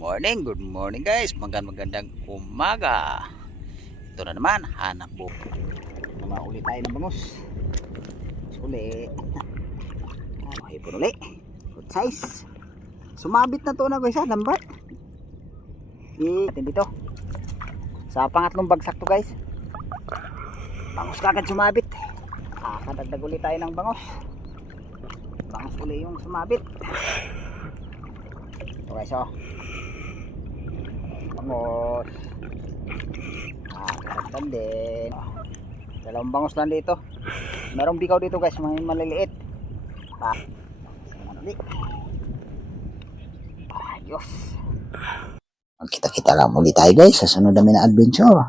Good morning guys. Magandang umaga. Ito na naman, hanap po. Uli tayo ng bangus. Uli. Hipon uli. Good size. Sumabit na to na guys, lambat. Natin dito. Sa pangatlong bagsak to guys. Bangus kagad sumabit. Kadagdag uli tayo ng bangus. Bangus uli yung sumabit. Ito guys oh. Bangus. Karagdag din. Dalawang bangus lang dito. Merong bikaw dito guys, may maliliit. Ayos. Magkita-kita lang muli tayo guys sa sunod namin na adventure.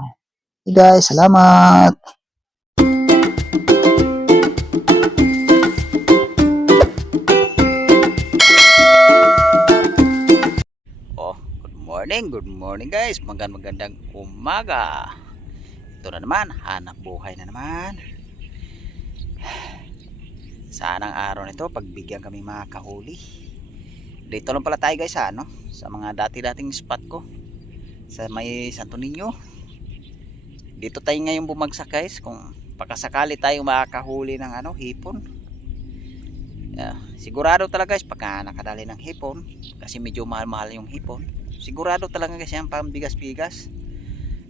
Hey guys, salamat. Good morning guys. Magandang umaga. Ito na naman, hanap buhay na naman. Sanang araw nito pagbigyan kami makahuli. Dito lang pala tayo guys sa mga dati-dating spot ko sa may Santo Niño. Dito tayo ngayon bumagsak guys, kung pagkasakali tayo makahuli ng hipon. Sigurado talaga guys pagka nakadali ng hipon, kasi medyo mahal-mahal yung hipon. Sigurado talaga kasi ang pambigas-bigas.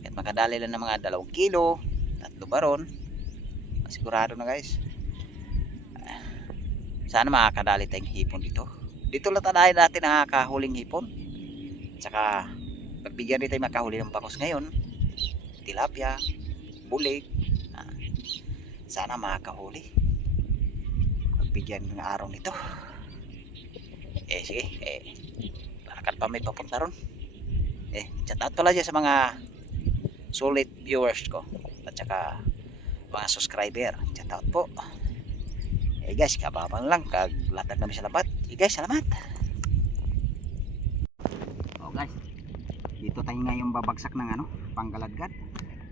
At makadali lang ng mga 2 kilo, 3 baron. Sigurado na guys. Sana makakadali tayong hipon dito. Dito lang tayo natin nakakahuling hipon. Tsaka pagbigyan rin tayo makahuli ng bangus ngayon. Tilapia, bulig. Sana makakahuli. Pagbigyan ng araw nito. Sige. Lakad pa may papunta ron. Chat out pala dyan sa mga solid viewers ko at saka mga subscriber. Chat out po. Guys, kababang lang kaglatag namin sa labat. Guys, salamat. Guys, dito tayo ngayon babagsak ng panggaladgad.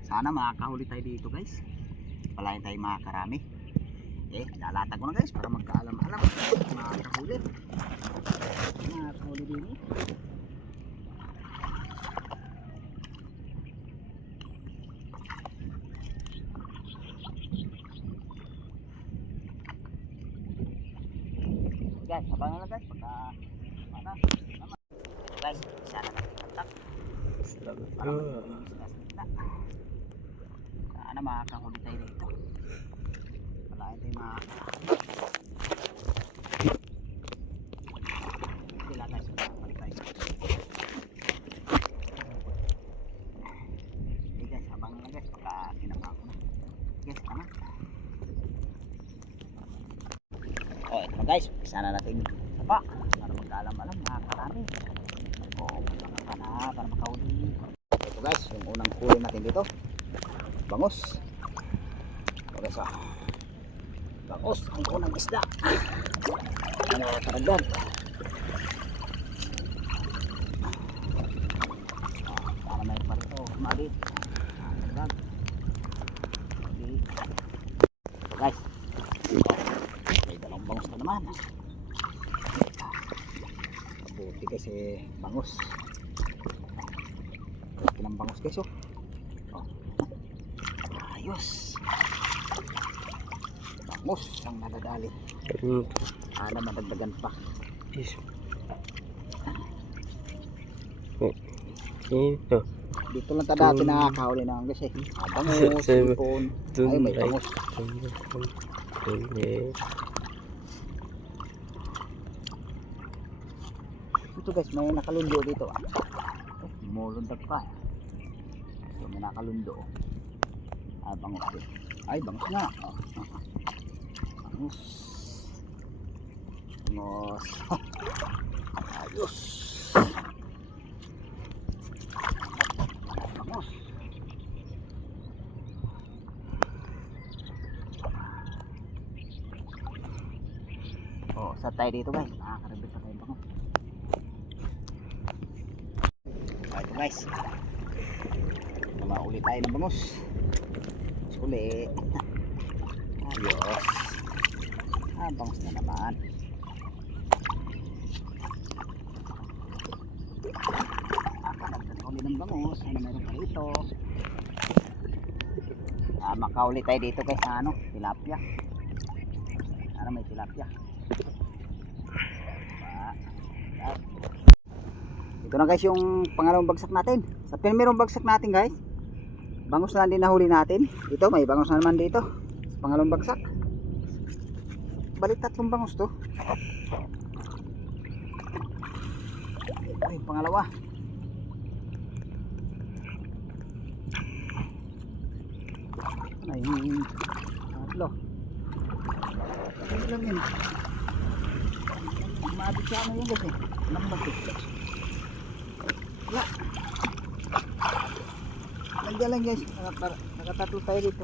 Sana makakahuli tayo dito guys. Palayan tayo makakarami. Lalatag ko na guys para magkaalam-alam. Makakahuli din guys, abangan lang guys pagka guys, sana natin kontak sana makakahuli tayo dito. Palayan tayo makakahuli. Ito guys, sana natin sapa para magkaalam-alam, makakarami. Magkaka na para makahuli. Ito guys, yung unang huli natin dito, bangus. Ito guys bangus, ang unang isda. Karagdag. Para may parito, mali. Karagdag. Guys, bangus na naman. Mabuti kasi bangus. Ilang bangus guys ayos. Bangus ang nadadali. Alam madagdagan pa. Dito lang dati nakakahuli na guys bangus, hipon. Ay may bangus. Ito guys, may nakalundo dito mulundag pa. So may nakalundo. Bangus din. Ay bangus nga. Bangus. Ayos. Bangus. Sa tayo dito guys, nakakarabit pa tayo bangus. Ito guys, mauli tayo ng bangus. Uli. Ayos. Bangus na naman. Sana meron pa rito. Makauli tayo dito guys sa ano, tilapia. Sana may tilapia. Ito na guys yung pangalawang bagsak natin. Sa primerong bagsak natin guys, bangus na din nahuli natin. Ito may bangus na naman dito. Sa pangalawang bagsak. Balik 3 bangus to. Ito yung pangalawa. Ay, tatlo. Ano lang yun? Umabit siya ano yun guys eh. Lambat eh. Wala. Lagyan lang guys. Nakatatlo tayo dito.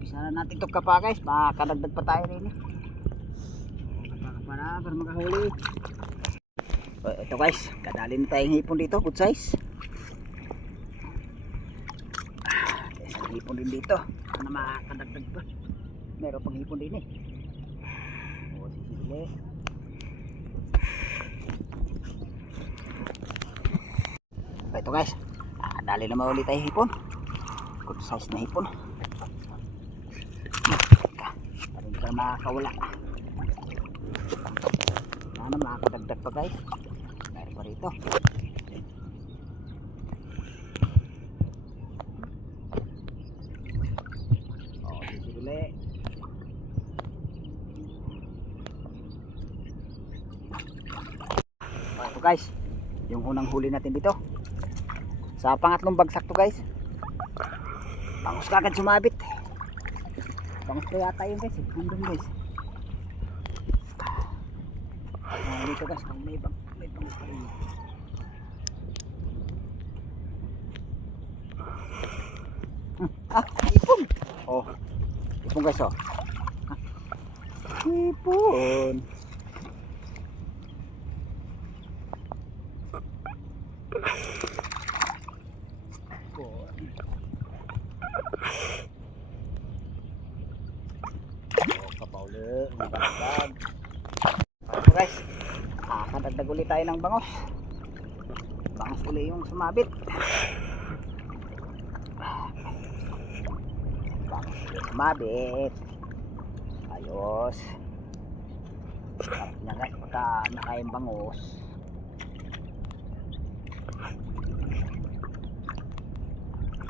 Bisa na natin ito kapa guys. Makadagdag pa tayo rin eh. Para makahuli. Ito guys. Kadali na tayong hipon dito. Good size. Isang hipon din dito. Sana makadagdag pa. Meron pang hipon din eh. O sisili. Ito guys, dali na maulit tayo hipon. Good size na hipon. Parin ka makakawala. Sana makakadagdag pa guys. Meron pa rito. O, sisili. Ito guys, yung unang huli natin dito. Sa pangatlong bagsak to guys. Bangus kagad sumabit. Bangus ko yata yun guys. Nandun guys. Dito guys. May bangus pa rin. Ipon. Oh. Ipon guys oh. Ipon. Kapauli, magandang. So guys, kadagdag ulit tayo ng bangus. Bangus ulit yung sumabit. Bangus ulit sumabit. Ayos. Sarap na guys pagka nakayang bangus.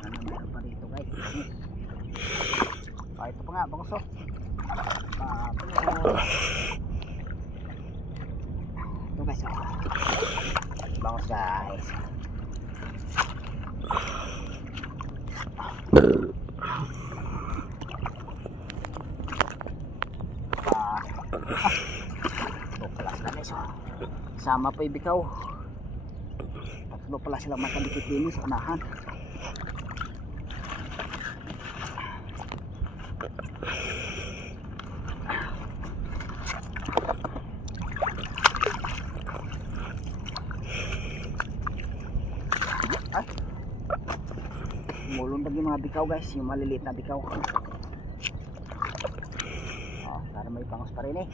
Ano meron pa dito guys? Ito pa nga bangus oh. Ito guys oh. Bangus guys. Ito palas na guys oh. Sama pa ibikaw. Tatlo pala sila matandikit din sa unahan. Mulundag yung mga bikaw guys, yung maliliit na bikaw. Sana may bangus pa rin eh.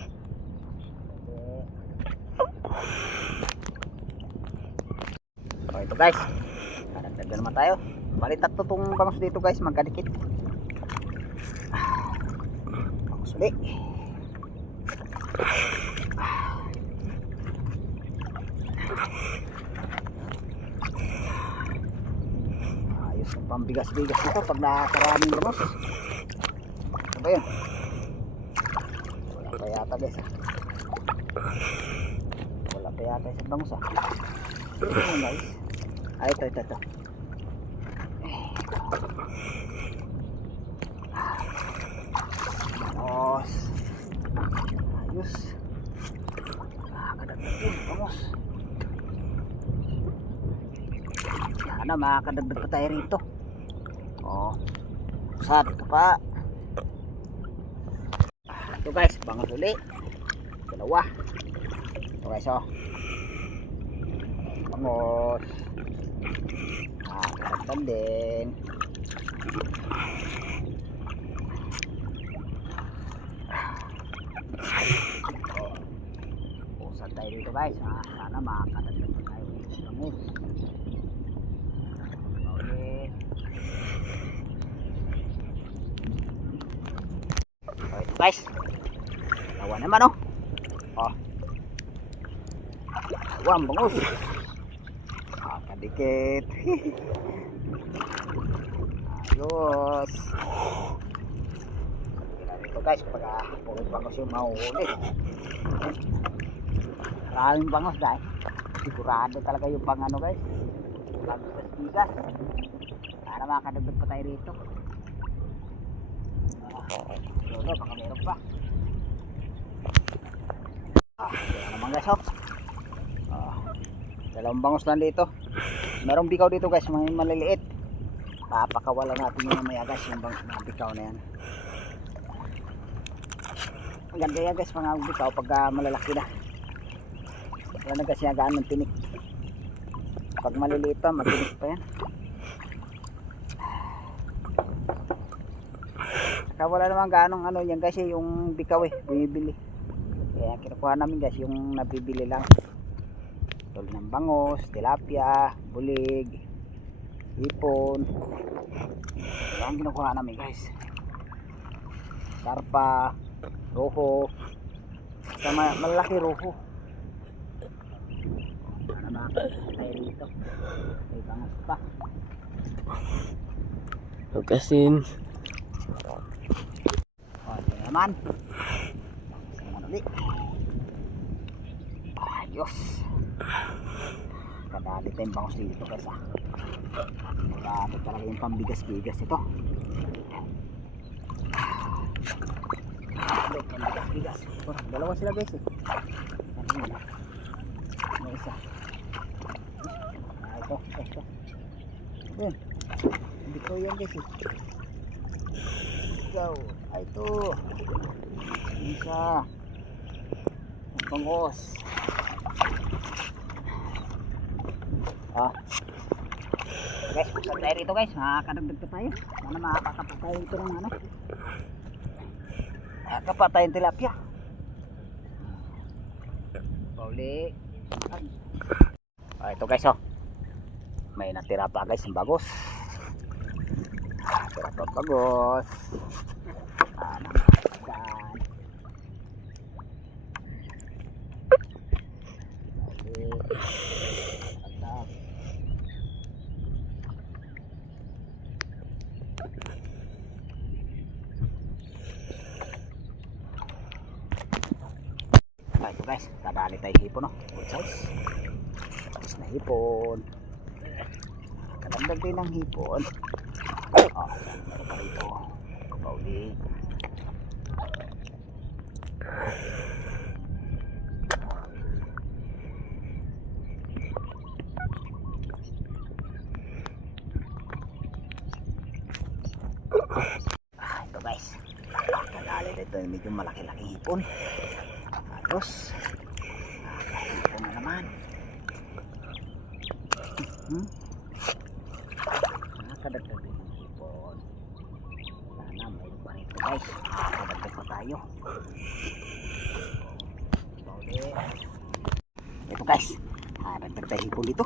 Ito guys, karagdagan naman tayo. Bali 3 tong bangus dito guys, magkadikit. Bangus ulit. Pambigas-bigas dito pag nakakaraming bangus. Ano ba yun? Wala pa yata guys ah. Wala pa yata isang bangus ah. Ito mo guys. Ito. Bangus. Ayos. Nakakadagdag yun bangus. Sana makakadagdag pa tayo rito. Sad ito pa. Ito guys, bangus uli. Dalawa. Ito guys oh. Bangus. Kakadagdag din. Pusad tayo dito guys. Sana makakadagdag pa tayo. Okay. Oh, ito guys. Tawa naman oh. Oh. Tawa ang bangus. Kadikit. Ayos. Tingnan ito guys, pag puro bangus yung mahuhuli. Maraming bangus guys. Sigurado talaga yung pang ano guys. Bigas. Para makadagdag pa tayo rito. Lolo, baka meron pa. Yan naman guys oh. Dalawang bangus lang dito. Merong bikaw dito guys, may maliliit. Papakawala natin yung mamaya guys, yung mga bikaw na yan. Ang ganda yan guys, mga bikaw pag malalaki na. Wala na kasi agaan ng tinik. Pag maliliit pa, matinik pa yan. Saka wala naman gaanong ano yan guys, yung bikaw bumibili. Kaya kinukuha namin guys, yung nabibili lang. Tulad ng bangos, tilapia, bulig, hipon. Ito ang kinukuha namin guys. Karpa, roho. Basta malaki roho. Ano na tayo rito? May bangos pa. Pagkasin. O, ito naman. Sama ulit. Ayos. Kadali tayong bangos dito guys Kadali talaga yung pambigas-bigas ito. Pambigas-bigas. Dalawa sila guys May isa. Ito. Yun. Hindi ko yan guys Ikaw. Ito. Isa. Bangos. Guys, pusan tayo rito guys, makakadagdag pa tayo. Sana makakapag tayo ito ng ano, makakapat tayong tilapia. Pauli. Ito guys may natira pa guys ng bagos. Natira pa bagos. Ito guys, kadali tayo hipon good size. Tapos na hipon. Kadagdag din ng hipon. Meron pa rito. Pauli. Ito guys, kadali dito medyo malaki-laking hipon. Tapos ito na naman. Nakadagdag din ng hipon. Sana may pa rito guys. Nakadagdag pa tayo. Ito guys, dagdag tayo hipon dito.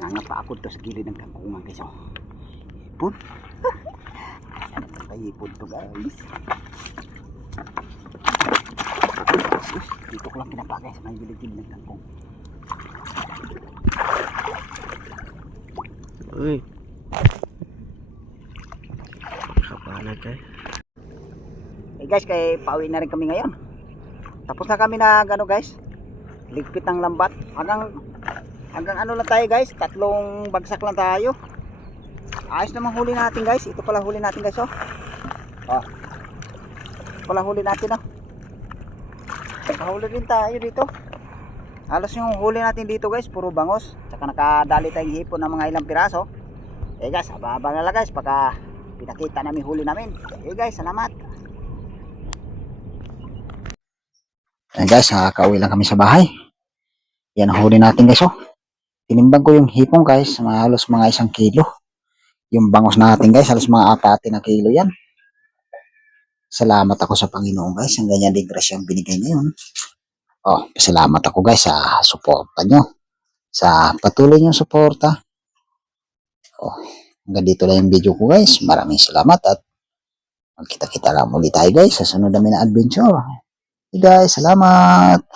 Nangapa ako to sa gilid ng kangkungan guys hipon. Dagdag tayo hipon to guys. Dito ko lang pinapakay sa mga gilid-gilid ng kangkong. Uy. Kapala tayo. Guys, kay pauwi na rin kami ngayon. Tapos na kami na gano guys. Ligpit ng lambat. Hanggang ano lang tayo guys. 3 bagsak lang tayo. Ayos naman huli natin guys. Ito pala huli natin guys Ito pala huli natin Nakahuli din tayo dito. Halos yung huli natin dito guys, puro bangos. Tsaka nakadali tayong hipon ng mga ilang piraso. Guys, ababa na lang guys pagka pinakita namin huli namin. Guys, salamat. Guys, nakakauwi lang kami sa bahay. Yan ang huli natin guys Tinimbang ko yung hipon guys, halos mga 1 kilo. Yung bangos natin guys, halos mga 4 na kilo yan. Salamat ako sa Panginoon guys. Ang ganyan din grasyang binigay ngayon. Salamat ako guys sa suporta nyo. sa patuloy niyong suporta. Oh, hanggang dito lang yung video ko guys. Maraming salamat at magkita-kita lang muli tayo guys sa sunod namin na adventure. Hey guys, salamat!